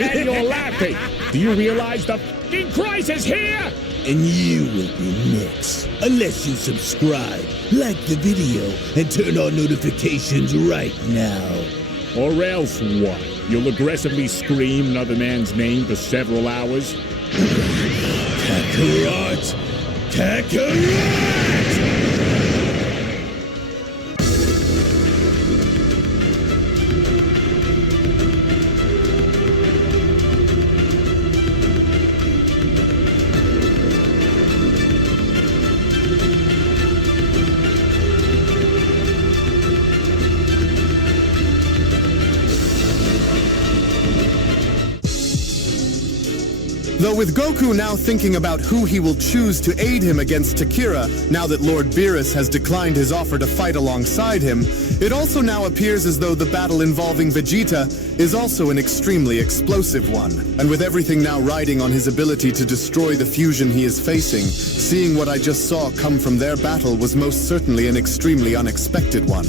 And you're laughing. Do you realize the f***ing crisis here? And you will be next. Unless you subscribe, like the video, and turn on notifications right now. Or else what? You'll aggressively scream another man's name for several hours? Kakarot! Kakarot! Though with Goku now thinking about who he will choose to aid him against Takira, now that Lord Beerus has declined his offer to fight alongside him, it also now appears as though the battle involving Vegeta is also an extremely explosive one. And with everything now riding on his ability to destroy the fusion he is facing, seeing what I just saw come from their battle was most certainly an extremely unexpected one.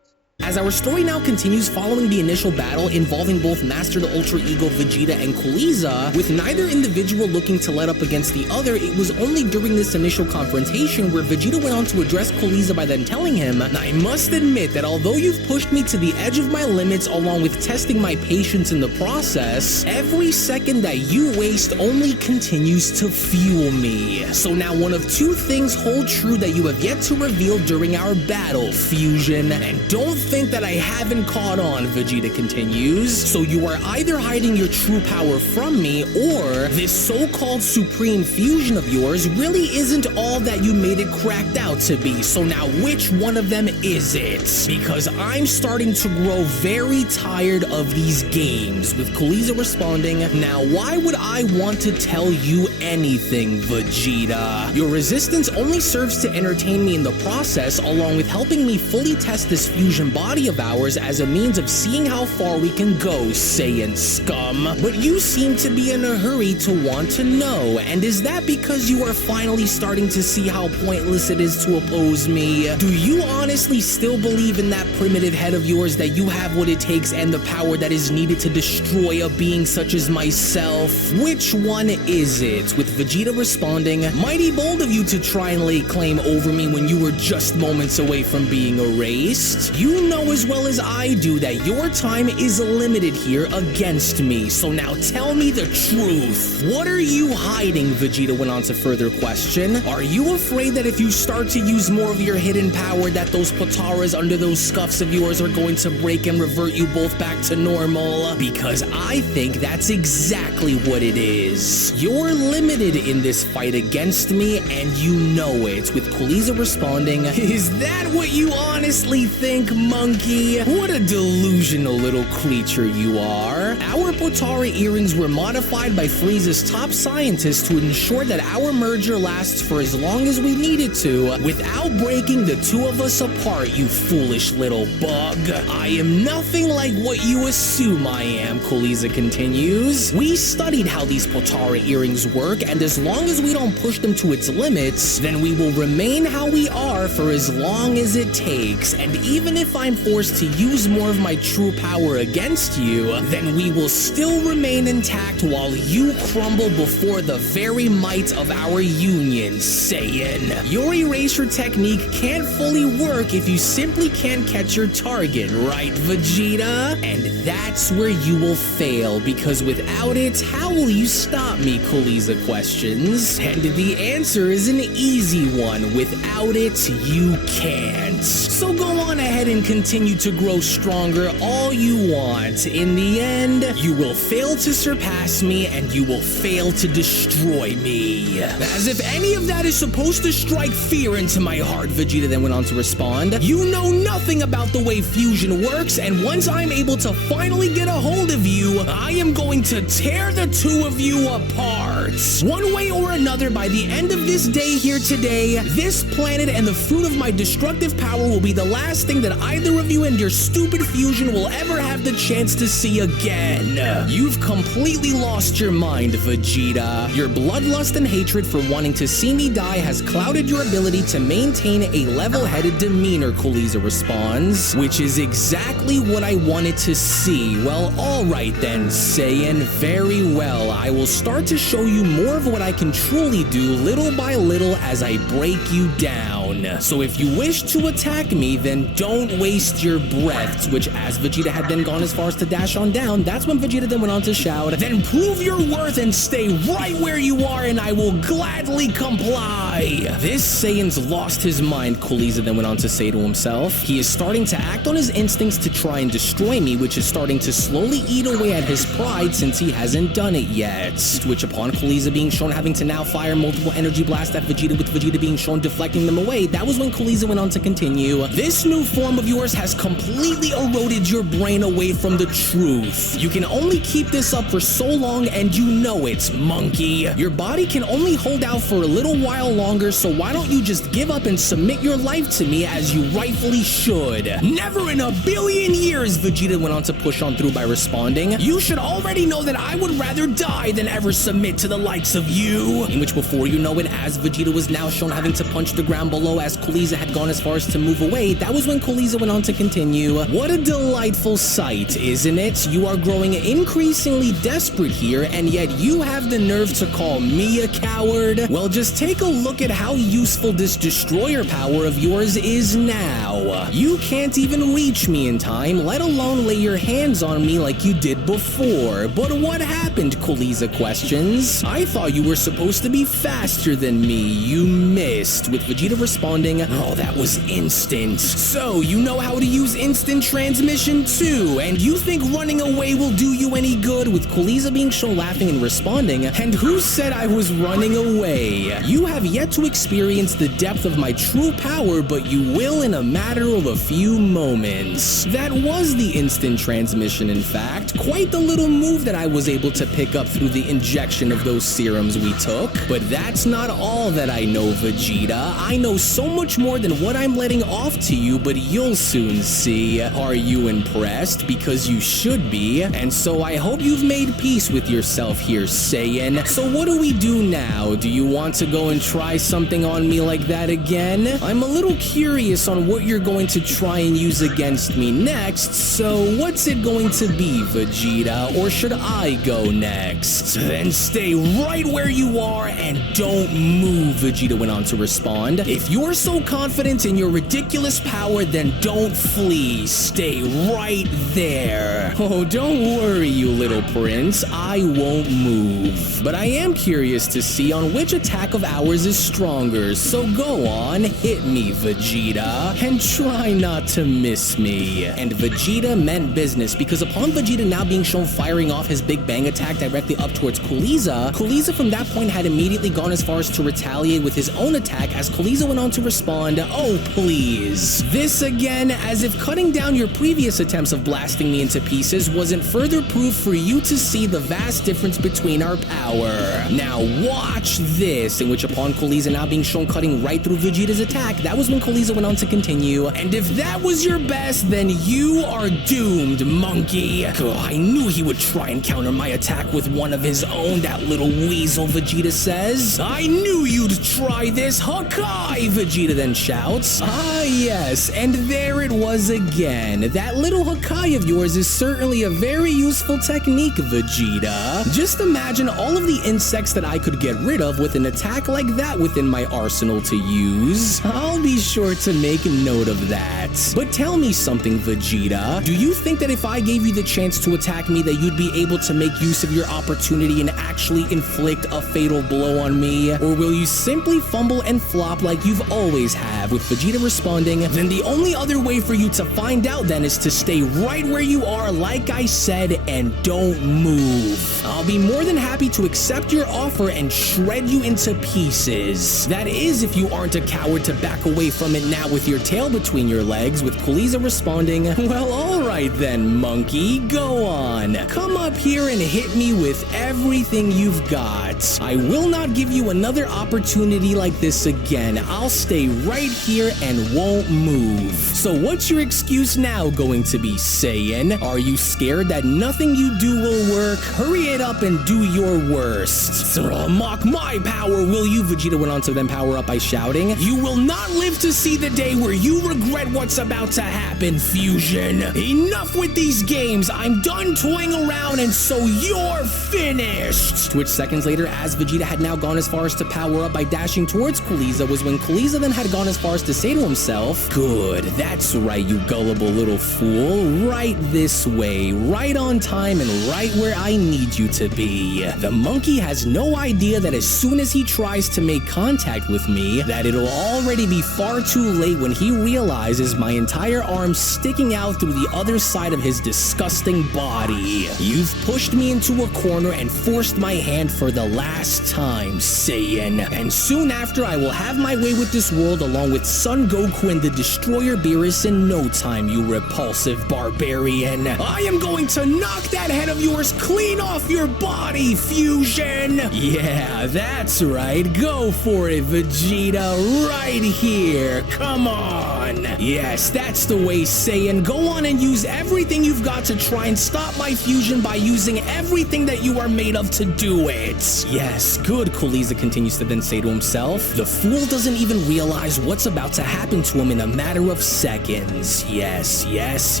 As our story now continues following the initial battle involving both Master the Ultra Ego Vegeta and Kaliza, with neither individual looking to let up against the other, it was only during this initial confrontation where Vegeta went on to address Kaliza by then telling him, "I must admit that although you've pushed me to the edge of my limits along with testing my patience in the process, every second that you waste only continues to fuel me. So now one of two things hold true that you have yet to reveal during our battle, Fusion, and don't think that I haven't caught on," Vegeta continues. "So you are either hiding your true power from me, or this so-called supreme fusion of yours really isn't all that you made it cracked out to be. So now which one of them is it? Because I'm starting to grow very tired of these games," with Kaliza responding, "Now why would I want to tell you anything, Vegeta? Your resistance only serves to entertain me in the process, along with helping me fully test this fusion body of ours as a means of seeing how far we can go, Saiyan scum. But you seem to be in a hurry to want to know, and is that because you are finally starting to see how pointless it is to oppose me? Do you honestly still believe in that primitive head of yours that you have what it takes and the power that is needed to destroy a being such as myself? Which one is it?" With Vegeta responding, "Mighty bold of you to try and lay claim over me when you were just moments away from being erased. You know as well as I do that your time is limited here against me, so now tell me the truth. What are you hiding?" Vegeta went on to further question. "Are you afraid that if you start to use more of your hidden power that those Pataras under those scuffs of yours are going to break and revert you both back to normal? Because I think that's exactly what it is. You're limited in this fight against me, and you know it," with Kaliza responding, "Is that what you honestly think, monkey? What a delusional little creature you are. Our Potara earrings were modified by Frieza's top scientists to ensure that our merger lasts for as long as we needed to, without breaking the two of us apart, you foolish little bug. I am nothing like what you assume I am," Kaliza continues. "We studied how these Potara earrings work, and as long as we don't push them to its limits, then we will remain how we are for as long as it takes, and even if I'm forced to use more of my true power against you, then we will still remain intact while you crumble before the very might of our union, Saiyan. Your eraser technique can't fully work if you simply can't catch your target, right, Vegeta? And that's where you will fail, because without it, how will you stop me?" Kaliza questions. And the answer is an easy one. Without it, you can't. So go on ahead and continue to grow stronger all you want. In the end, you will fail to surpass me, and you will fail to destroy me. As if any of that is supposed to strike fear into my heart, Vegeta then went on to respond. "You know nothing about the way fusion works, and once I'm able to finally get a hold of you, I am going to tear the two of you apart. One way or another, by the end of this day here today, this planet and the fruit of my destructive power will be the last thing that either of you and your stupid fusion will ever have the chance to see again. You've completely lost your mind, Vegeta. Your bloodlust and hatred for wanting to see me die has clouded your ability to maintain a level-headed demeanor, Kaliza responds, which is exactly what I wanted to see. Well, alright then, Saiyan, very well. I will start to show you more of what I can truly do little by little as I break you down. So if you wish to attack me, then don't waste your breaths, which as Vegeta had then gone as far as to dash on down, that's when Vegeta then went on to shout, then prove your worth and stay right where you are and I will gladly comply. This Saiyan's lost his mind, Kaliza then went on to say to himself. He is starting to act on his instincts to try and destroy me, which is starting to slowly eat away at his pride since he hasn't done it yet. To which upon Kaliza being shown having to now fire multiple energy blasts at Vegeta, with Vegeta being shown deflecting them away, that was when Kaliza went on to continue. This new form of yours has completely eroded your brain away from the truth. You can only keep this up for so long and you know it, monkey. Your body can only hold out for a little while longer, so why don't you just give up and submit your life to me as you rightfully should? Never in a billion years, Vegeta went on to push on through by responding. You should already know that I would rather die than ever submit to the likes of you. In which before you know it, as Vegeta was now shown having to punch the ground below as Kaliza had gone as far as to move away, that was when Kaliza went on to continue. What a delightful sight, isn't it? You are growing increasingly desperate here, and yet you have the nerve to call me a coward? Well, just take a look at how useful this destroyer power of yours is now. You can't even reach me in time, let alone lay your hands on me like you did before. But what happened, Kaliza questions. I thought you were supposed to be faster than me. You missed. With Vegeta responding, oh, that was instant. So, you know how to use instant transmission too, and you think running away will do you any good? With Kaliza being shown laughing and responding, and who said I was running away? You have yet to experience the depth of my true power, but you will in a matter of a few moments. That was the instant transmission, in fact. Quite the little move that I was able to pick up through the injection of those serums we took. But that's not all that I know, Vegeta. I know so much more than what I'm letting off to you, but you'll soon see. Are you impressed? Because you should be. And so I hope you've made peace with yourself here, Saiyan. So what do we do now? Do you want to go and try something on me like that again? I'm a little curious on what you're going to try and use against me next, so what's it going to be, Vegeta? Or should I go next? Then stay right where you are and don't move, Vegeta went on to respond. If you're so confident in your ridiculous power, then don't flee. Stay right there. Oh, don't worry, you little prince. I won't move. But I am curious to see on which attack of ours is stronger, so go on, hit me, Vegeta, and try not to miss me. And Vegeta meant business, because upon Vegeta now being shown firing off his Big Bang attack directly up towards Kaliza, Kaliza from that point had immediately gone as far as to retaliate with his own attack as Kaliza went on to respond, oh please. This again, as if cutting down your previous attempts of blasting me into pieces wasn't further proof for you to see the vast difference between our power. Now watch this, in which upon Kaliza now being shown cutting right through Vegeta's attack, that was when Kaliza went on to continue, and if that was your best, then you are doomed, monkey. I knew he would try and counter my attack with one of his own, that little weasel, Vegeta says. I knew you'd try this, Hakai, Vegeta then shouts. Ah yes, and there it was again. That little Hakai of yours is certainly a very useful technique, Vegeta. Just imagine all of the insects that I could get rid of with an attack like that within my arsenal to use. I'll be sure to make note of that. But tell me something, Vegeta. Do you think that if I gave you the chance to attack me that you'd be able to make use of your opportunity and actually inflict a fatal blow on me? Or will you simply fumble and flop like you've always have? With Vegeta responding, then the only other way for you to find out then is to stay right where you are, like I said, and don't move. I'll be more than happy to accept your offer and shred you into pieces. That is, if you aren't a coward to back away from it now with your tail between your legs. With Kaliza responding, well, alright Alright then, monkey, go on. Come up here and hit me with everything you've got. I will not give you another opportunity like this again. I'll stay right here and won't move. So what's your excuse now going to be, Saiyan? Are you scared that nothing you do will work? Hurry it up and do your worst. Mock my power, will you? Vegeta went on to then power up by shouting, you will not live to see the day where you regret what's about to happen, Fusion. Enough with these games. I'm done toying around and so you're finished. To which seconds later, as Vegeta had now gone as far as to power up by dashing towards Kaliza, was when Kaliza then had gone as far as to say to himself, good, that's right, you gullible little fool. Right this way, right on time and right where I need you to be. The monkey has no idea that as soon as he tries to make contact with me, that it'll already be far too late when he realizes my entire arm sticking out through the other side of his disgusting body. You've pushed me into a corner and forced my hand for the last time, Saiyan. And soon after, I will have my way with this world along with Son Goku and the Destroyer Beerus in no time, you repulsive barbarian. I am going to knock that head of yours clean off your body, Fusion. Yeah, that's right. Go for it, Vegeta. Right here. Come on. Yes, that's the way, Saiyan. Go on and use everything you've got to try and stop my fusion by using everything that you are made of to do it. Yes, good, Kaliza continues to then say to himself. The fool doesn't even realize what's about to happen to him in a matter of seconds. Yes, yes,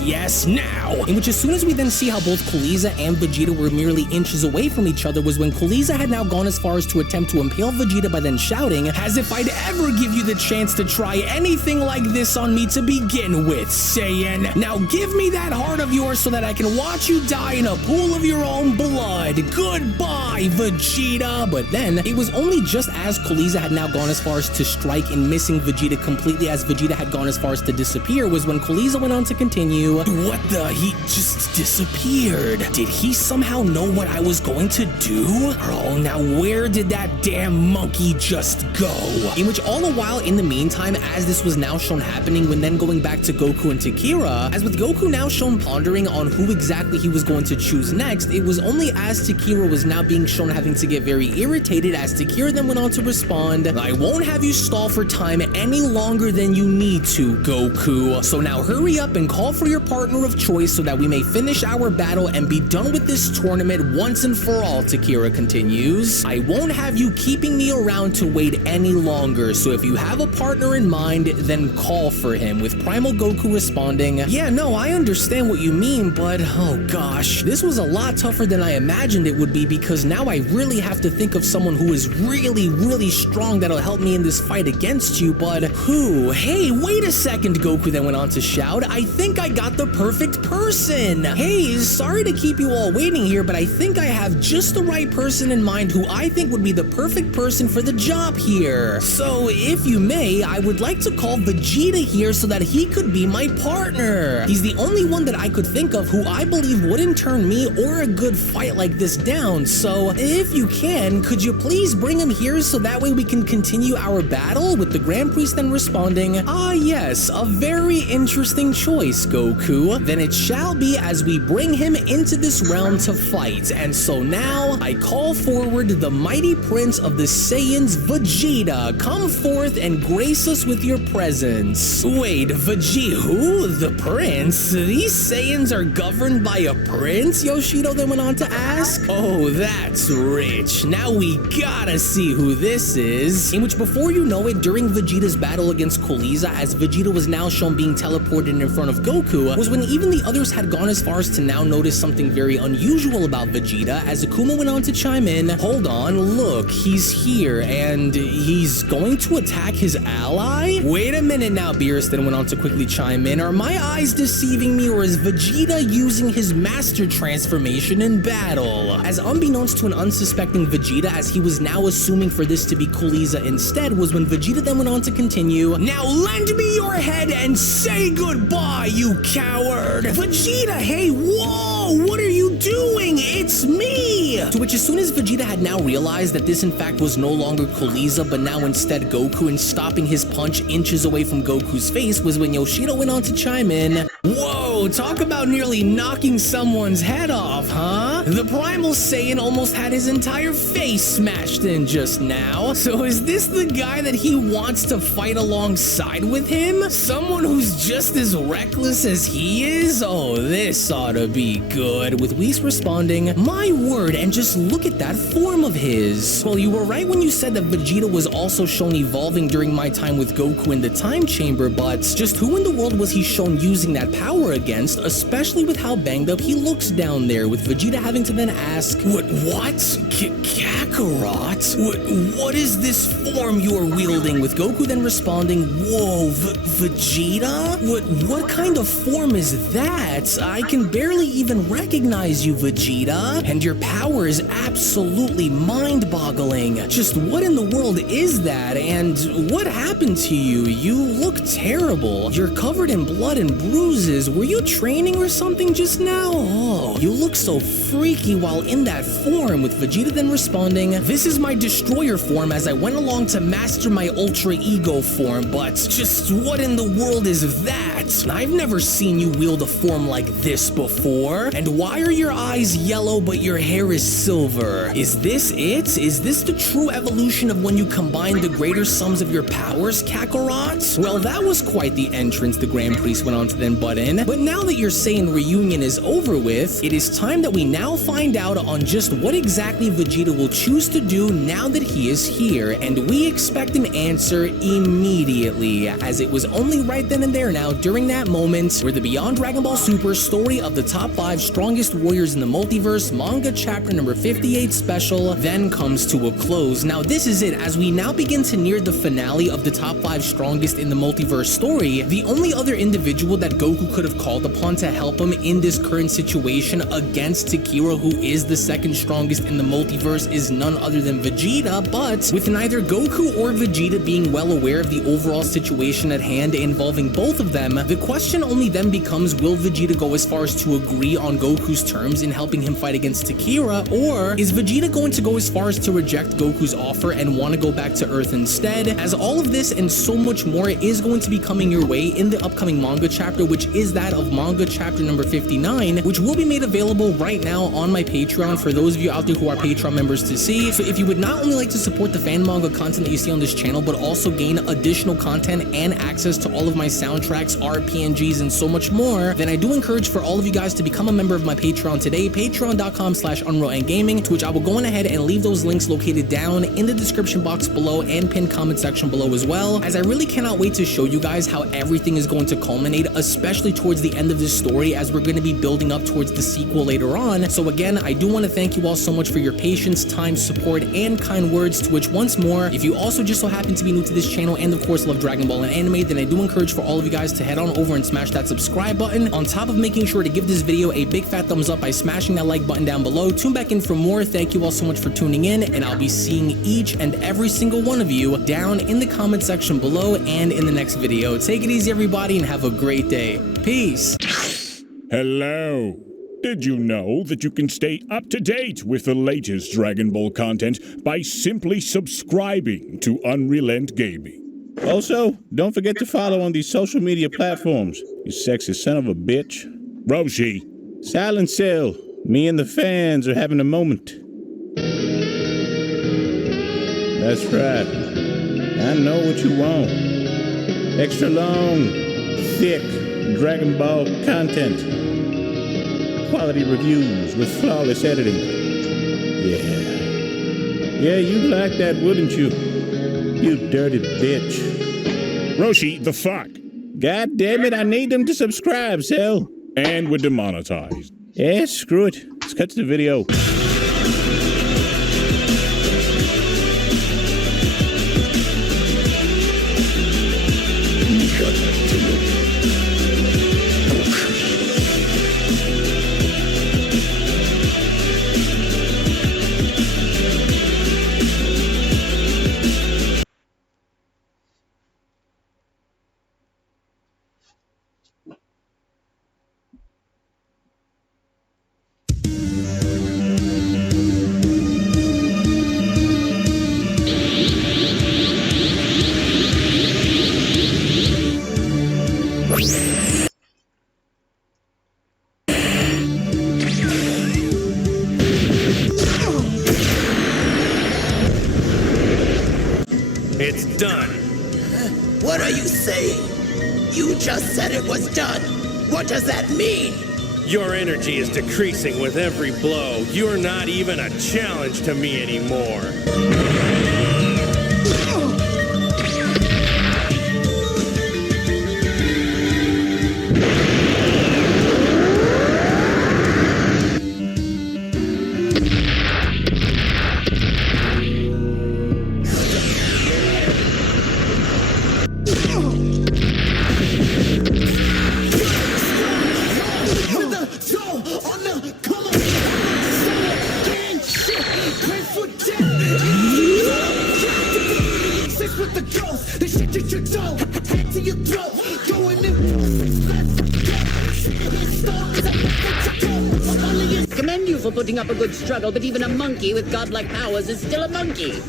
yes, now. In which as soon as we then see how both Kaliza and Vegeta were merely inches away from each other was when Kaliza had now gone as far as to attempt to impale Vegeta by then shouting, as if I'd ever give you the chance to try anything like this on me to begin with, Saiyan. Now give me that heart of yours so that I can watch you die in a pool of your own blood. Goodbye, Vegeta. But then, it was only just as Kaliza had now gone as far as to strike and missing Vegeta completely as Vegeta had gone as far as to disappear was when Kaliza went on to continue, what the? He just disappeared. Did he somehow know what I was going to do? Oh, now where did that damn monkey just go? In which all the while in the meantime, as this was now shown happening when then going back to Goku and to Kira, as with Goku now shown pondering on who exactly he was going to choose next, it was only as Kira was now being shown having to get very irritated as Kira then went on to respond, I won't have you stall for time any longer than you need to, Goku. So now hurry up and call for your partner of choice so that we may finish our battle and be done with this tournament once and for all, Kira continues. I won't have you keeping me around to wait any longer, so if you have a partner in mind, then call for him, with Primal Goku responding, yeah, no, I understand what you mean, but oh gosh, this was a lot tougher than I imagined it would be because now I really have to think of someone who is really, really strong that'll help me in this fight against you, but who? Hey, wait a second, Goku then went on to shout, I think I got the perfect person. Hey, sorry to keep you all waiting here, but I think I have just the right person in mind who I think would be the perfect person for the job here. So, if you may, I would like to call Vegeta here so that he could be my partner. He's the only one that I could think of who I believe wouldn't turn me or a good fight like this down, so if you can, could you please bring him here so that way we can continue our battle? With the Grand Priest then responding, ah yes, a very interesting choice, Goku. Then it shall be as we bring him into this realm to fight, and so now I call forward the mighty prince of the Saiyans, Vegeta. Come forth and grace us with your presence. Wait, Vegeta, who? The prince? These Saiyans are governed by a prince? Yoshido then went on to ask. Oh, that's rich. Now we gotta see who this is. In which before you know it, during Vegeta's battle against Kaliza, as Vegeta was now shown being teleported in front of Goku, was when even the others had gone as far as to now notice something very unusual about Vegeta, as Akuma went on to chime in, hold on, look, he's here, and he's going to attack his ally? Wait a minute now, Beerus then went on to quickly chime in, are my eyes deceiving me, or is Vegeta using his master transformation in battle? As unbeknownst to an unsuspecting Vegeta, as he was now assuming for this to be Kaliza instead, was when Vegeta then went on to continue, now lend me your head and say goodbye, you coward! Vegeta, hey, whoa, what are you doing? It's me! To which as soon as Vegeta had now realized that this in fact was no longer Kaliza, but now instead Goku, and stopping his punch inches away from Goku's face was when Yoshido went on to chime in, Whoa, talk about nearly knocking someone's head off, huh? The Primal Saiyan almost had his entire face smashed in just now. So is this the guy that he wants to fight alongside with him? Someone who's just as reckless as he is? Oh, this ought to be good. With Whis responding, my word, and just look at that form of his. Well, you were right when you said that Vegeta was also shown evolving during my time with Goku in the Time Chamber, but just who in the world was he shown using that power against, especially with how banged up he looks down there, with Vegeta having to then ask, what? Kakarot? What is this form you are wielding? With Goku then responding, whoa, Vegeta? What kind of form is that? I can barely even recognize you, Vegeta, and your power is absolutely mind-boggling. Just what in the world is that, and what happened to you? You look terrible. You're covered in blood and bruises. Were you training or something just now? Oh, you look so freaky while in that form, with Vegeta then responding, this is my destroyer form as I went along to master my ultra ego form, but just what in the world is that? I've never seen you wield a form like this before. And why are your eyes yellow but your hair is silver? Is this it? Is this the true evolution of when you combine the greater sums of your powers, Kakarot? Well, that was quite the entrance the Grand Priest went on to then butt in. But now that your Saiyan reunion is over with, it is time that we now find out on just what exactly Vegeta will choose to do now that he is here, and we expect an answer immediately, as it was only right then and there now during that moment where the Beyond Dragon Ball Super story of the top 5 strongest warriors in the multiverse manga chapter number 58 special then comes to a close. Now this is it, as we now begin to near the finale of the top 5 strongest in the multiverse story. The only other individual that Goku could have called upon to help him in this current situation against Takira, who is the second strongest in the multiverse, is none other than Vegeta, but with neither Goku or Vegeta being well aware of the overall situation at hand involving both of them, the question only then becomes, will Vegeta go as far as to agree on Goku's terms in helping him fight against Takira, or is Vegeta going to go as far as to reject Goku's offer and want to go back to Earth instead? As all of this and so much more is going to be coming your way in the upcoming manga chapter, which is that of manga chapter number 59, which will be made available right now on my Patreon for those of you out there who are Patreon members to see. So if you would not only like to support the fan manga content that you see on this channel, but also gain additional content and access to all of my soundtracks, RPNGs, and so much more, then I do encourage for all of you guys to become a member of my Patreon today, patreon.com/unrealendgaming, to which I will go on ahead and leave those links located down in the description box below and pinned comment section below as well, as I really cannot wait to show you guys how everything is going to culminate, especially towards the end of this story, as we're going to be building up towards the sequel later on. So again, I do want to thank you all so much for your patience, time, support, and kind words, to which once more, if you also just so happen to be new to this channel and of course love Dragon Ball and anime, then I do encourage for all of you guys to head on over and smash that subscribe button, on top of making sure to give this video a big fat thumbs up by smashing that like button down below. Tune back in for more. Thank you all so much for tuning in, and I'll be seeing each and every single one of you down in the comment section below and in the next video. Take it easy, everybody, and have a great day. Peace. Hello. Did you know that you can stay up to date with the latest Dragon Ball content by simply subscribing to Unreal Gaming? Also, don't forget to follow on these social media platforms, you sexy son of a bitch. Roshi. Silent Cell, me and the fans are having a moment. That's right. I know what you want. Extra long, thick Dragon Ball content. Quality reviews with flawless editing. Yeah, you'd like that, wouldn't you? You dirty bitch. Roshi, the fuck? God damn it, I need them to subscribe, Cell. And we're demonetized. Yeah, screw it. Let's cut to the video. It's done. What are you saying? You just said it was done. What does that mean? Your energy is decreasing with every blow. You're not even a challenge to me anymore. Commend you for putting up a good struggle, but even a monkey with godlike powers is still a monkey.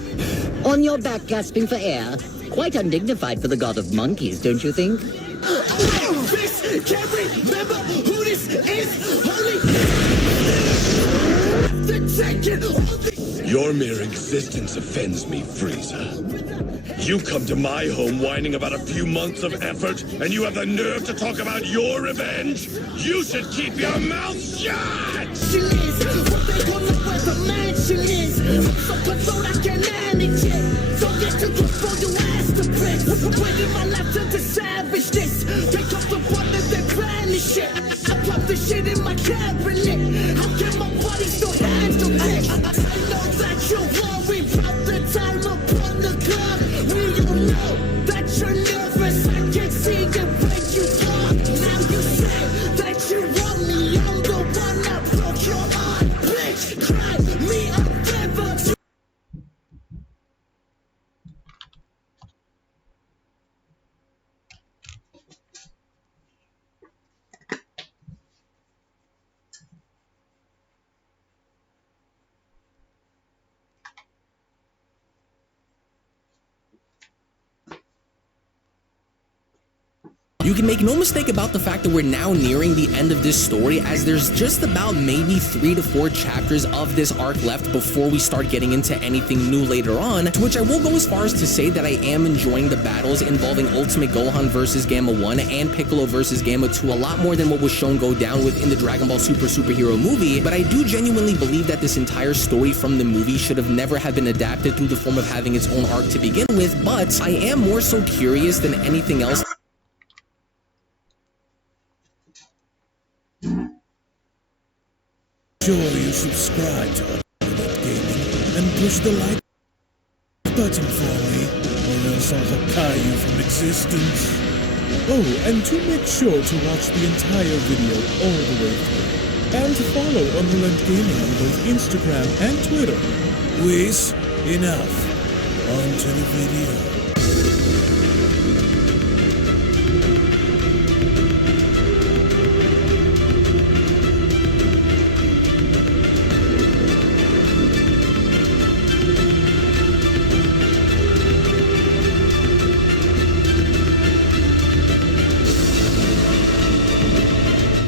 On your back gasping for air. Quite undignified for the god of monkeys, don't you think? Can't remember who this is. Holy. Your mere existence offends me, Frieza. You come to my home whining about a few months of effort, and you have the nerve to talk about your revenge? You should keep your mouth shut! She is what they call the where the mansion is. So controlled I can manage it. So get to control your ass to press. Bringing my life to the savageness. Take off the one that they vanish it. I pop the shit in my cabinet. How can my body still handle it? I know that you're worried about the time upon the clock. We all know that you're nervous. I can see it when you talk. Now you say that you want me. I'm the one that broke your heart. Bitch, cry me a river. You can make no mistake about the fact that we're now nearing the end of this story, as there's just about maybe 3 to 4 chapters of this arc left before we start getting into anything new later on, to which I will go as far as to say that I am enjoying the battles involving Ultimate Gohan versus Gamma 1 and Piccolo versus Gamma 2 a lot more than what was shown go down within the Dragon Ball Super superhero movie, but I do genuinely believe that this entire story from the movie should have never have been adapted through the form of having its own arc to begin with, but I am more so curious than anything else. Sure you subscribe to Unlimited Gaming and push the like button for me, or else I'll hakai you from existence. Oh, and to make sure to watch the entire video all the way through, and to follow Unlimited Gaming on both Instagram and Twitter. Whiz, enough. On to the video.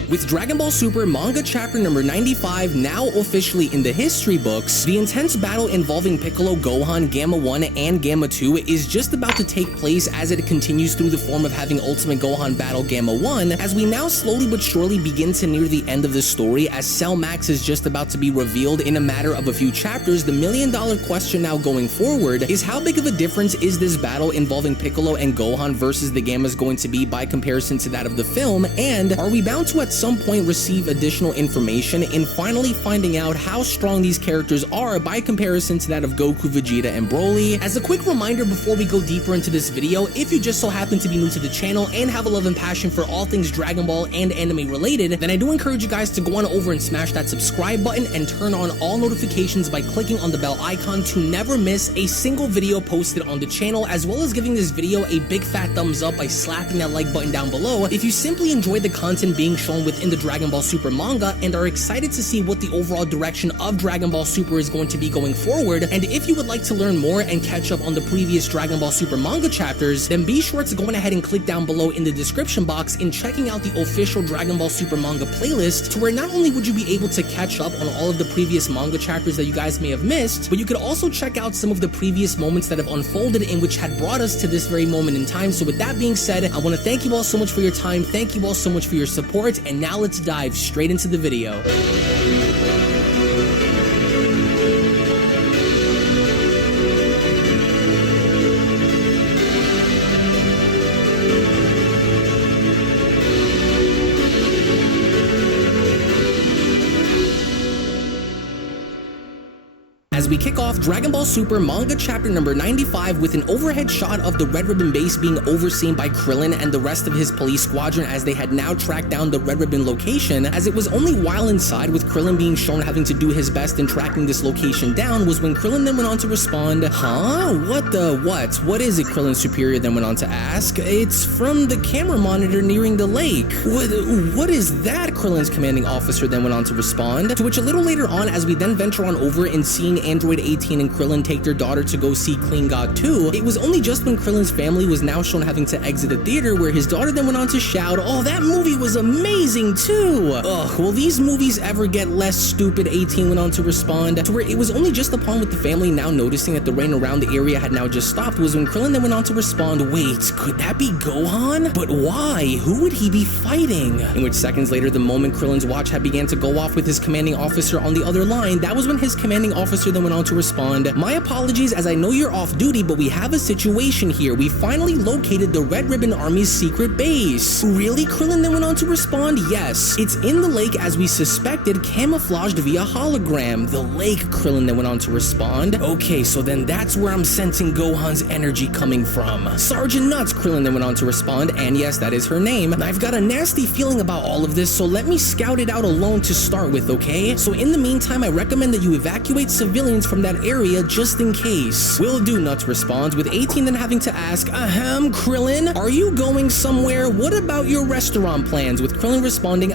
With Dragon Ball Super manga chapter number 95 now officially in the history books, the intense battle involving Piccolo, Gohan, Gamma 1, and Gamma 2 is just about to take place as it continues through the form of having Ultimate Gohan battle Gamma 1, as we now slowly but surely begin to near the end of the story, as Cell Max is just about to be revealed in a matter of a few chapters. The million-dollar question now going forward is how big of a difference is this battle involving Piccolo and Gohan versus the Gammas going to be by comparison to that of the film, and are we bound to at some point receive additional information in finally finding out how strong these characters are by comparison to that of Goku, Vegeta, and Broly. As a quick reminder before we go deeper into this video, if you just so happen to be new to the channel and have a love and passion for all things Dragon Ball and anime related, then I do encourage you guys to go on over and smash that subscribe button and turn on all notifications by clicking on the bell icon to never miss a single video posted on the channel, as well as giving this video a big fat thumbs up by slapping that like button down below if you simply enjoyed the content being shown within depth in the Dragon Ball Super manga and are excited to see what the overall direction of Dragon Ball Super is going to be going forward. And if you would like to learn more and catch up on the previous Dragon Ball Super manga chapters, then be sure to go ahead and click down below in the description box in checking out the official Dragon Ball Super manga playlist, to where not only would you be able to catch up on all of the previous manga chapters that you guys may have missed, but you could also check out some of the previous moments that have unfolded and which had brought us to this very moment in time. So with that being said, I want to thank you all so much for your time, thank you all so much for your support, and now let's dive straight into the video. As we kick off Dragon Ball Super manga chapter number 95 with an overhead shot of the Red Ribbon base being overseen by Krillin and the rest of his police squadron, as they had now tracked down the Red Ribbon location, as it was only while inside with Krillin being shown having to do his best in tracking this location down was when Krillin then went on to respond, "Huh? What the what? What is it?" Krillin's superior then went on to ask. "It's from the camera monitor nearing the lake." What is that?" Krillin's commanding officer then went on to respond, to which a little later on, as we then venture on over and seeing Android 18 and Krillin take their daughter to go see Clean God 2, it was only just when Krillin's family was now shown having to exit the theater where his daughter then went on to shout, "Oh, that movie was amazing too!" Ugh, will these movies ever get less stupid? 18 went on to respond, to where it was only just upon with the family now noticing that the rain around the area had now just stopped was when Krillin then went on to respond, "Wait, could that be Gohan? But why? Who would he be fighting?" In which seconds later, the moment Krillin's watch had began to go off with his commanding officer on the other line, that was when his commanding officer then went on to respond, "My apologies, as I know you're off duty, but we have a situation here. We finally located the Red Ribbon Army's secret base." "Really?" Krillin then went on to respond, "Yes, it's in the lake as we suspected, camouflaged via hologram." "The lake?" Krillin then went on to respond. "Okay, so then that's where I'm sensing Gohan's energy coming from." "Sergeant Nuts," Krillin then went on to respond, and yes, that is her name. "I've got a nasty feeling about all of this, so let me scout it out alone to start with, okay? So in the meantime, I recommend that you evacuate civilians from that area just in case." "Will do," Nuts responds, with 18 then having to ask, Krillin, are you going somewhere? What about your restaurant plans?" With Krillin responding,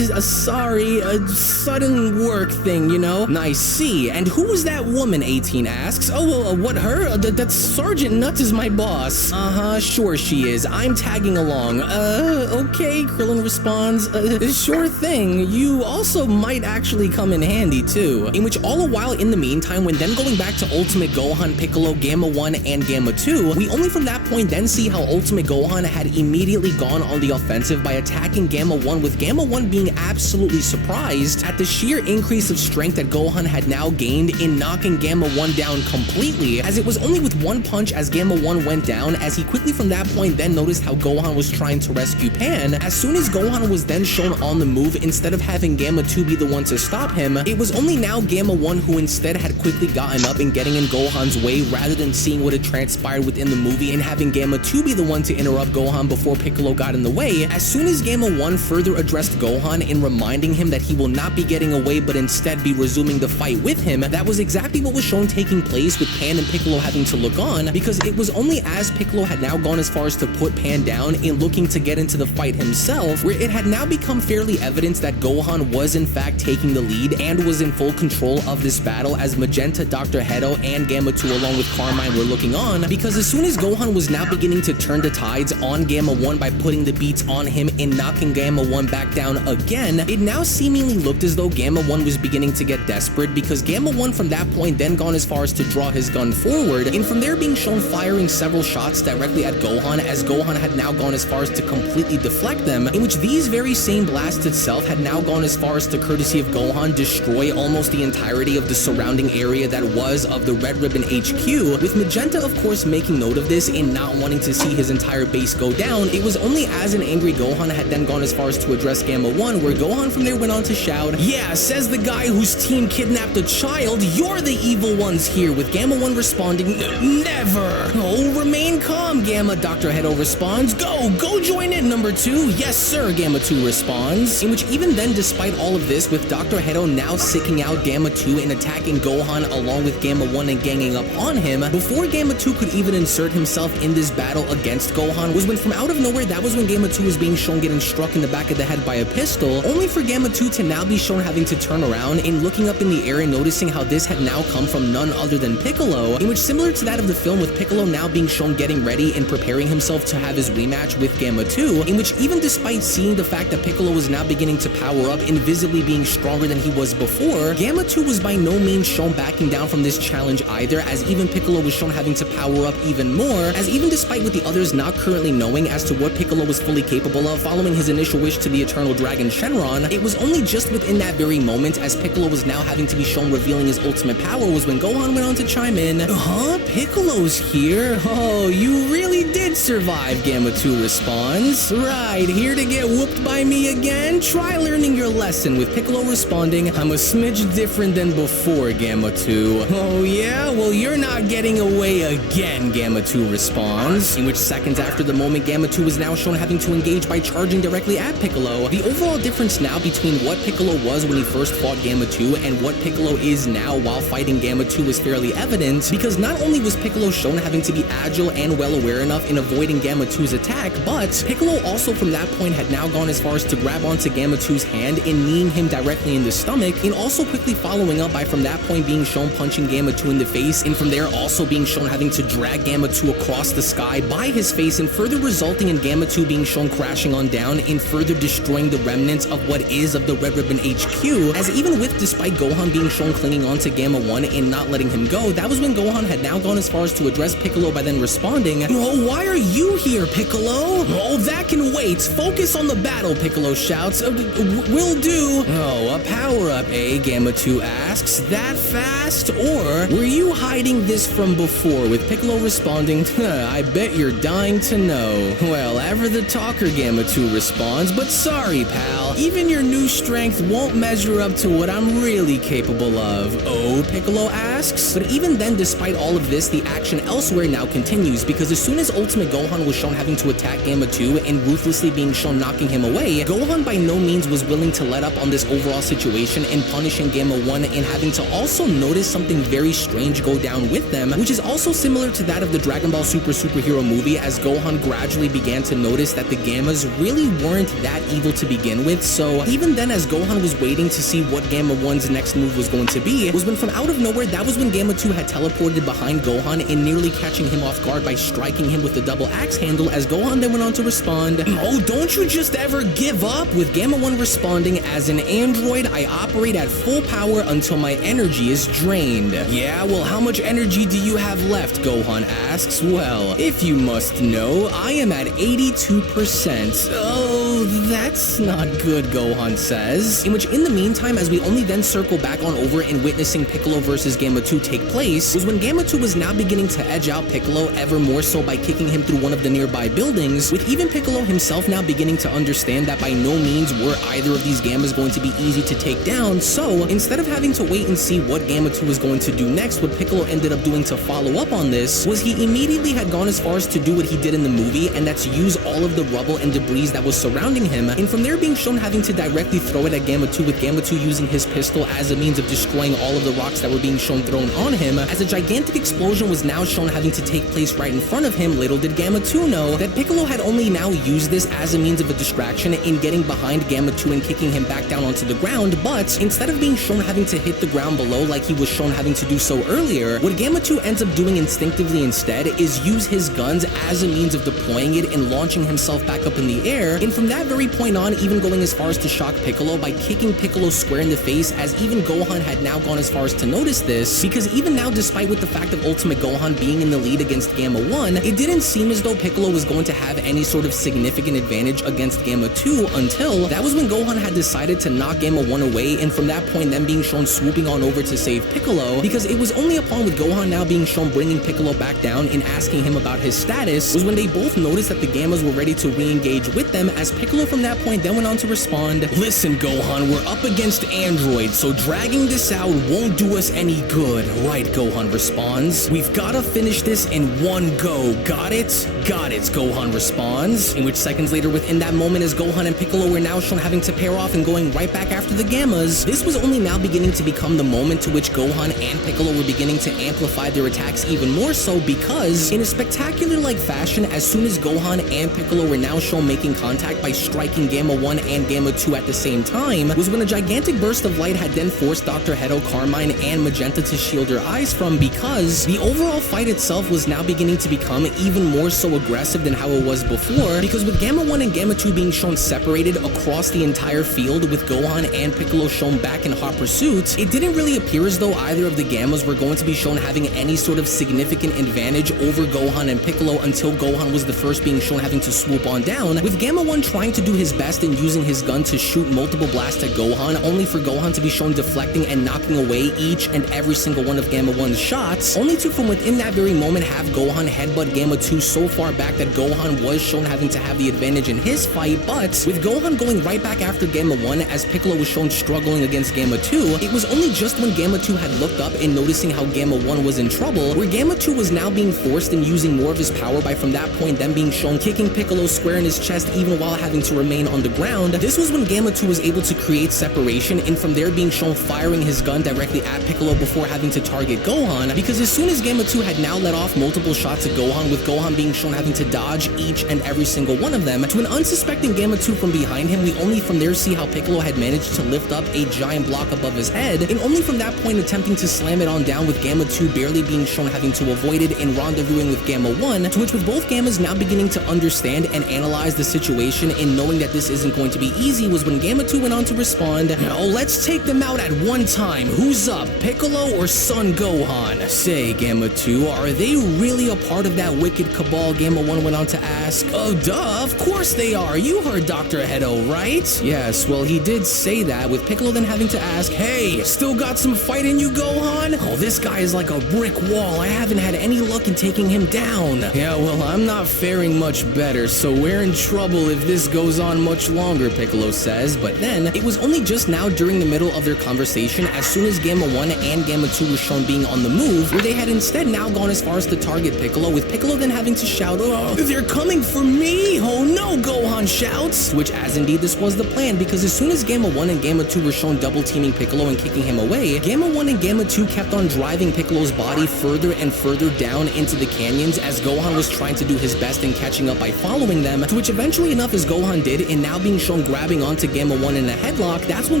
sorry, a sudden work thing, you know." "I see. And who was that woman?" 18 asks. "Oh, well, what, her? That's Sergeant Nuts is my boss." Sure she is. I'm tagging along." Okay," Krillin responds. Sure thing. You also might actually come in handy, too." In which all a while in the meantime, when then going back to Ultimate Gohan, Piccolo, Gamma 1, and Gamma 2, we only from that point then see how Ultimate Gohan had immediately gone on the offensive by attacking Gamma 1, with Gamma 1 being absolutely surprised at the sheer increase of strength that Gohan had now gained in knocking Gamma 1 down completely, as it was only with one punch as Gamma 1 went down, as he quickly from that point then noticed how Gohan was trying to rescue Pan. As soon as Gohan was then shown on the move, instead of having Gamma 2 be the one to stop him, it was only now Gamma 1 who instead had quickly gotten up and getting in Gohan's way, rather than seeing what had transpired within the movie and having Gamma 2 be the one to interrupt Gohan before Piccolo got in the way. As soon as Gamma 1 further addressed Gohan in reminding him that he will not be getting away but instead be resuming the fight with him, that was exactly what was shown taking place, with Pan and Piccolo having to look on, because it was only as Piccolo had now gone as far as to put Pan down in looking to get into the fight himself, where it had now become fairly evident that Gohan was in fact taking the lead and was in full control of this battle, as Magenta, Dr. Hedo, and Gamma 2 along with Carmine were looking on, because as soon as Gohan was now beginning to turn the tides on Gamma 1 by putting the beats on him and knocking Gamma 1 back down again, it now seemingly looked as though Gamma 1 was beginning to get desperate, because Gamma 1 from that point then gone as far as to draw his gun forward, and from there being shown firing several shots directly at Gohan, as Gohan had now gone as far as to completely deflect them, in which these very same blasts itself had now gone as far as to, courtesy of Gohan, destroy almost the entirety of the surrounding area that was of the Red Ribbon HQ, with Magenta of course making note of this and not wanting to see his entire base go down. It was only as an angry Gohan had then gone as far as to address Gamma 1, where Gohan from there went on to shout, "Yeah, says the guy whose team kidnapped a child, you're the evil ones here," with Gamma 1 responding, "Never." "Oh, remain calm, Gamma," Dr. Hedo responds. Go join in, number 2. "Yes, sir," Gamma 2 responds. In which even then, despite all of this, with Dr. Hedo now sicking out Gamma 2 and attacking Gohan along with Gamma 1 and ganging up on him, before Gamma 2 could even insert himself in this battle against Gohan, was when from out of nowhere, that was when Gamma 2 was being shown getting struck in the back of the head by a pistol, only for Gamma 2 to now be shown having to turn around and looking up in the air and noticing how this had now come from none other than Piccolo, in which, similar to that of the film, with Piccolo now being shown getting ready and preparing himself to have his rematch with Gamma 2, in which even despite seeing the fact that Piccolo was now beginning to power up and visibly being stronger than he was before, Gamma 2 was by no means shown backing down from this challenge either, as even Piccolo was shown having to power up even more, as even despite with the others not currently knowing as to what Piccolo was fully capable of following his initial wish to the Eternal Dragon Shenron, it was only just within that very moment, as Piccolo was now having to be shown revealing his ultimate power, was when Gohan went on to chime in, "Huh? Piccolo's here? Oh, you really did survive," Gamma 2 responds. "Right, here to get whooped by me again? Try learning your lesson," with Piccolo responding, "I'm a smidge different than before, Gamma 2. "Oh yeah? Well, you're not getting away again," Gamma 2 responds, in which seconds after the moment Gamma 2 was now shown having to engage by charging directly at Piccolo. The overall difference now between what Piccolo was when he first fought Gamma 2 and what Piccolo is now while fighting Gamma 2 is fairly evident, because not only was Piccolo shown having to be agile and well aware enough in avoiding Gamma 2's attack, but Piccolo also from that point had now gone as far as to grab onto Gamma 2's hand and kneeing him directly in the stomach, and also quickly following up by from that point being shown punching Gamma 2 in the face, and from there also being shown having to drag Gamma 2 across the sky by his face, and further resulting in Gamma 2 being shown crashing on down and further destroying the remnants of what is of the Red Ribbon HQ, as even with despite Gohan being shown clinging on to Gamma 1 and not letting him go, that was when Gohan had now gone as far as to address Piccolo by then responding, "Oh, why are you here, Piccolo?" "Oh, that can wait. Focus on the battle," Piccolo shouts. "Will do." "Oh, a power-up, eh?" Gamma 2 asks. "That fast? Or were you hiding this from before?" with Piccolo responding, "I bet you're dying to know." "Well, ever the talker," Gamma 2 responds, "but sorry, pal. Even your new strength won't measure up to what I'm really capable of." "Oh?" Piccolo asks. But even then, despite all of this, the action elsewhere now continues, because as soon as Ultimate Gohan was shown having to attack Gamma 2 and ruthlessly being shown knocking him away, Gohan by no means was willing to let up on this overall situation and punishing Gamma 1 and having to also notice something very strange go down with them, which is also similar to that of the Dragon Ball Super superhero movie, as Gohan gradually began to notice that the Gammas really weren't that evil to begin with. So even then, as Gohan was waiting to see what Gamma 1's next move was going to be, was when from out of nowhere, that was when Gamma 2 had teleported behind Gohan and nearly catching him off guard by striking him with the double axe handle, as Gohan then went on to respond, "Oh, don't you just ever give up?" with Gamma 1 responding, "As an android, I operate at full power until my energy is drained." "Yeah, well, how much energy do you have left?" Gohan asks. "Well, if you must know, I am at 82%. "Oh, that's not good," Gohan says. In which, in the meantime, as we only then circle back on over and witnessing Piccolo versus Gamma 2 take place, was when Gamma 2 was now beginning to edge out Piccolo ever more so by kicking him through one of the nearby buildings, with even Piccolo himself now beginning to understand that by no means were either of these Gammas going to be easy to take down. So instead of having to wait and see what Gamma 2 was going to do next, what Piccolo ended up doing to follow up on this was he immediately had gone as far as to do what he did in the movie, and that's use all of the rubble and debris that was surrounding him, and from there being shown having to directly throw it at Gamma 2, with Gamma 2 using his pistol as a means of destroying all of the rocks that were being shown thrown on him, as a gigantic explosion was now shown having to take place right in front of him. Little did Gamma 2 know that Piccolo had only now used this as a means of a distraction in getting behind Gamma 2 and kicking him back down onto the ground, but instead of being shown having to hit the ground below like he was shown having to do so earlier, what Gamma 2 ends up doing instinctively instead is use his guns as a means of deploying it and launching himself back up in the air, and from that very point on, even going as far as to shock Piccolo by kicking Piccolo square in the face, as even Gohan had now gone as far as to notice this, because even now, despite with the fact of Ultimate Gohan being in the lead against Gamma 1, it didn't seem as though Piccolo was going to have any sort of significant advantage against Gamma 2 until that was when Gohan had decided to knock Gamma 1 away, and from that point then being shown swooping on over to save Piccolo, because it was only upon with Gohan now being shown bringing Piccolo back down and asking him about his status was when they both noticed that the Gammas were ready to re-engage with them, as Piccolo from that point then went on to respond, "Listen, Gohan, we're up against androids, so dragging this out won't do us any good." "Right," Gohan responds. "We've gotta finish this in one go. Got it?" "Got it," Gohan responds. In which seconds later within that moment, as Gohan and Piccolo were now shown having to pair off and going right back after the Gammas, this was only now beginning to become the moment to which Gohan and Piccolo were beginning to amplify their attacks even more so, because in a spectacular-like fashion, as soon as Gohan and Piccolo were now shown making contact by striking Gamma 1 and Gamma 2 at the same time, was when a gigantic burst of light had then forced Dr. Hedo, Carmine, and Magenta to shield their eyes from, because the overall fight itself was now beginning to become even more so aggressive than how it was before, because with Gamma 1 and Gamma 2 being shown separated across the entire field with Gohan and Piccolo shown back in hot pursuit, it didn't really appear as though either of the Gammas were going to be shown having any sort of significant advantage over Gohan and Piccolo until Gohan was the first being shown having to swoop on down, with Gamma 1 trying to do his best in using his gun to shoot multiple blasts at Gohan, only for Gohan to be shown deflecting and knocking away each and every single one of Gamma 1's shots, only to from within that very moment have Gohan headbutt Gamma 2 so far back that Gohan was shown having to have the advantage in his fight, but with Gohan going right back after Gamma 1 as Piccolo was shown struggling against Gamma 2, it was only just when Gamma 2 had looked up and noticing how Gamma 1 was in trouble, where Gamma 2 was now being forced in using more of his power by from that point then being shown kicking Piccolo square in his chest even while having to remain on the ground. This was when Gamma 2 was able to create separation, and from there being shown firing his gun directly at Piccolo before having to target Gohan, because as soon as Gamma 2 had now let off multiple shots at Gohan, with Gohan being shown having to dodge each and every single one of them, to an unsuspecting Gamma 2 from behind him, we only from there see how Piccolo had managed to lift up a giant block above his head, and only from that point attempting to slam it on down, with Gamma 2 barely being shown having to avoid it and rendezvousing with Gamma 1, to which with both Gammas now beginning to understand and analyze the situation and knowing that this isn't going to be easy, was when Gamma 2 went on to respond, "Now let's take them out at one time. Who's up, Piccolo or Son Gohan?" "Say, Gamma 2, are they really a part of that wicked cabal?" Gamma 1 went on to ask. "Oh, duh, of course they are. You heard Dr. Hedo, right?" "Yes, well, he did say that," with Piccolo then having to ask, "Hey, still got some fight in you, Gohan? Oh, this guy is like a brick wall. I haven't had any luck in taking him down." "Yeah, well, I'm not faring much better, so we're in trouble if this goes on much longer," Piccolo says, but then it was only just now during the middle of their conversation, as soon as Gamma 1 and Gamma 2 were shown being on the move, where they had instead now gone as far as to target Piccolo, with Piccolo then having to shout, "Oh, they're coming for me! Oh no!" Gohan shouts, which as indeed this was the plan, because as soon as Gamma 1 and Gamma 2 were shown double teaming Piccolo and kicking him away, Gamma 1 and Gamma 2 kept on driving Piccolo's body further and further down into the canyons as Gohan was trying to do his best in catching up by following them, to which eventually enough as Gohan did, and now being shown grabbing onto Gamma 1 in a headlock, that's when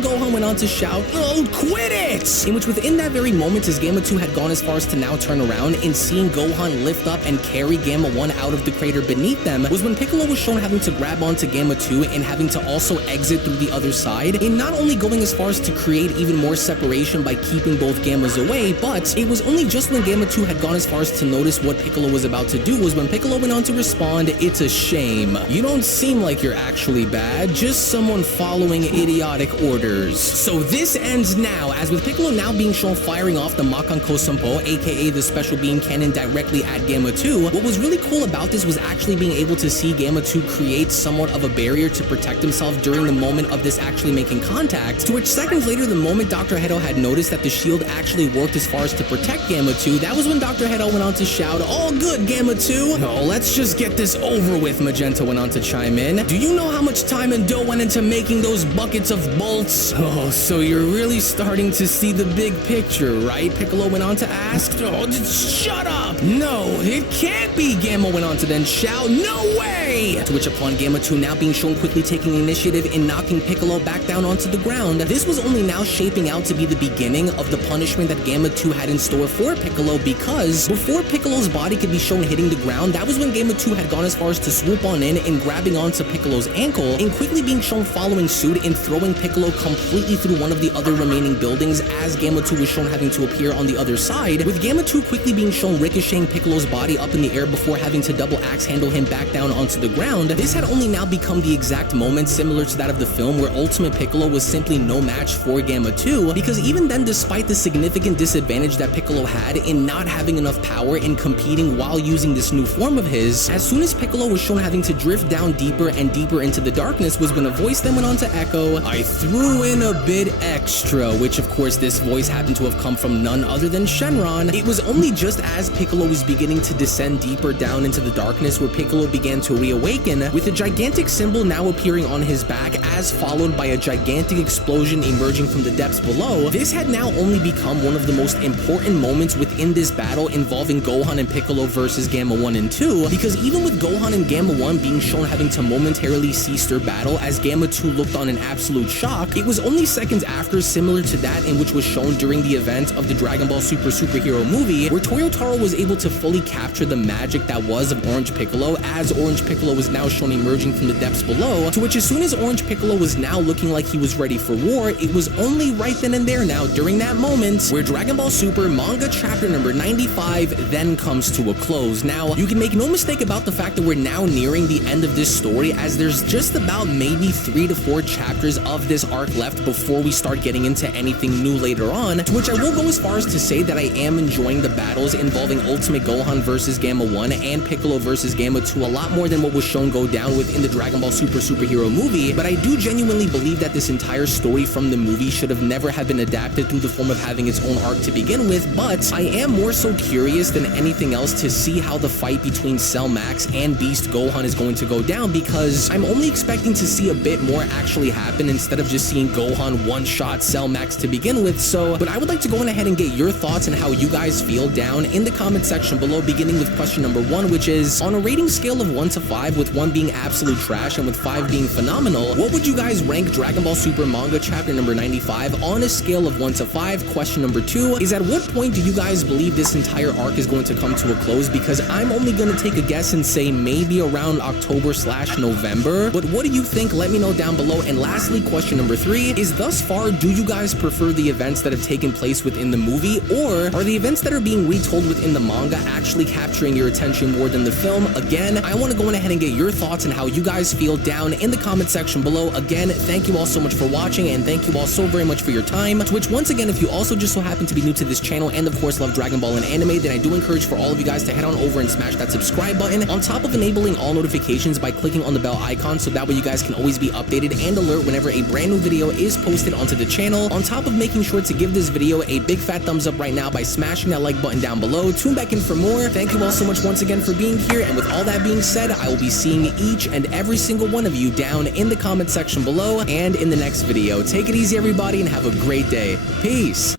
Gohan went on to shout, "Oh, quit it!" In which within that very moment, as Gamma 2 had gone as far as to now turn around and seeing Gohan lift up and carry Gamma 1 out of the crater beneath them, was when Piccolo was shown having to grab onto Gamma 2 and having to also exit through the other side, and not only going as far as to create even more separation by keeping both Gammas away, but it was only just when Gamma 2 had gone as far as to notice what Piccolo was about to do was when Piccolo went on to respond, "It's a shame. You don't seem like you're actually bad, just someone following idiotic orders." So this ends now, as with Piccolo now being shown firing off the Makanko Sampo, aka the special beam cannon, directly at Gamma 2. What was really cool about this was actually being able to see Gamma 2 create somewhat of a barrier to protect himself during the moment of this actually making contact, to which seconds later, the moment Dr. Hedo had noticed that the shield actually worked as far as to protect Gamma 2, that was when Dr. Hedo went on to shout, "All good, Gamma 2. "Oh, let's just get this over with," Magenta went on to chime in. "Do you know how much time and dough went into making those buckets of bolts?" "Oh, so you're really starting to see the big picture, right?" Piccolo went on to ask. "Oh, just shut up!" "No, it can't be," Gamma went on to then shout. "No way!" To which upon Gamma 2 now being shown quickly taking initiative and knocking Piccolo back down onto the ground, this was only now shaping out to be the beginning of the punishment that Gamma 2 had in store for Piccolo, because before Piccolo's body could be shown hitting the ground, that was when Gamma 2 had gone as far as to swoop on in and grabbing onto Piccolo's ankle, and quickly being shown following suit and throwing Piccolo completely through one of the other remaining buildings as Gamma 2 was shown having to appear on the other side, with Gamma 2 quickly being shown ricocheting Piccolo's body up in the air before having to double axe handle him back down onto the ground. This had only now become the exact moment similar to that of the film where Ultimate Piccolo was simply no match for Gamma 2, because even then, despite the significant disadvantage that Piccolo had in not having enough power in competing while using this new form of his, as soon as Piccolo was shown having to drift down deeper and deeper into the darkness was when a voice then went on to echo, "I threw in a bit extra," which of course this voice happened to have come from none other than Shenron. It was only just as Piccolo was beginning to descend deeper down into the darkness where Piccolo began to reawaken, with a gigantic symbol now appearing on his back, as followed by a gigantic explosion emerging from the depths below. This had now only become one of the most important moments within this battle involving Gohan and Piccolo versus Gamma 1 and 2, because even with Gohan and Gamma 1 being shown having to momentarily cease their battle as Gamma 2 looked on in absolute shock, it was only seconds after, similar to that in which was shown during the event of the Dragon Ball Super superhero movie, where Toyotaro was able to fully capture the magic that was of Orange Piccolo, as Orange Piccolo was now shown emerging from the depths below, to which as soon as Orange Piccolo was now looking like he was ready for war, it was only right then and there now during that moment where Dragon Ball Super Manga chapter number 95 then comes to a close. Now, you can make no mistake about the fact that we're now nearing the end of this story, as there's just about maybe 3 to 4 chapters of this arc left before we start getting into anything new later on, to which I will go as far as to say that I am enjoying the battles involving Ultimate Gohan versus Gamma 1 and Piccolo versus Gamma 2 a lot more than what was shown go down within the Dragon Ball Super superhero movie, but I do genuinely believe that this entire story from the movie should have never have been adapted through the form of having its own arc to begin with, but I am more so curious than anything else to see how the fight between Cell Max and Beast Gohan is going to go down, because I'm only expecting to see a bit more actually happen instead of just seeing Gohan one-shot Cell Max to begin with. So, but I would like to go on ahead and get your thoughts on how you guys feel down in the comment section below, beginning with question number 1, which is, on a rating scale of 1 to 5, with 1 being absolute trash and with 5 being phenomenal, what would you guys rank Dragon Ball Super Manga chapter number 95 on a scale of 1 to 5? Question number 2 is, at what point do you guys believe this entire arc is going to come to a close? Because I'm only going to take a guess and say maybe around October/November, but what do you think? Let me know down below. And lastly, question number 3 is, thus far, do you guys prefer the events that have taken place within the movie, or are the events that are being retold within the manga actually capturing your attention more than the film? Again, I want to go on ahead and get your thoughts on how you guys feel down in the comment section below. Again, thank you all so much for watching, and thank you all so very much for your time. To which, once again, if you also just so happen to be new to this channel and of course love Dragon Ball and anime, then I do encourage for all of you guys to head on over and smash that subscribe button, on top of enabling all notifications by clicking on the bell icon, so that way you guys can always be updated and alert whenever a brand new video is posted onto the channel, on top of making sure to give this video a big fat thumbs up right now by smashing that like button down below. Tune back in for more. Thank you all so much once again for being here, and with all that being said, I will be seeing each and every single one of you down in the comment section below and in the next video. Take it easy, everybody, and have a great day. Peace.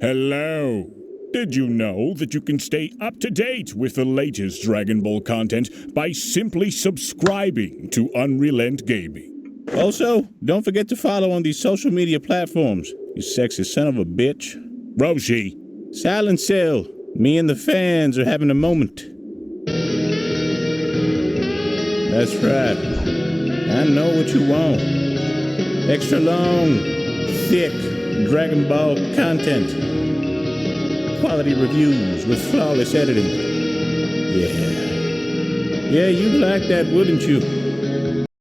Hello. Did you know that you can stay up to date with the latest Dragon Ball content by simply subscribing to Unrelent Gaming? Also, don't forget to follow on these social media platforms, you sexy son of a bitch. Roshi. Silent Cell, me and the fans are having a moment. That's right. I know what you want. Extra long, thick Dragon Ball content. Quality reviews with flawless editing. Yeah. Yeah, you'd like that, wouldn't you?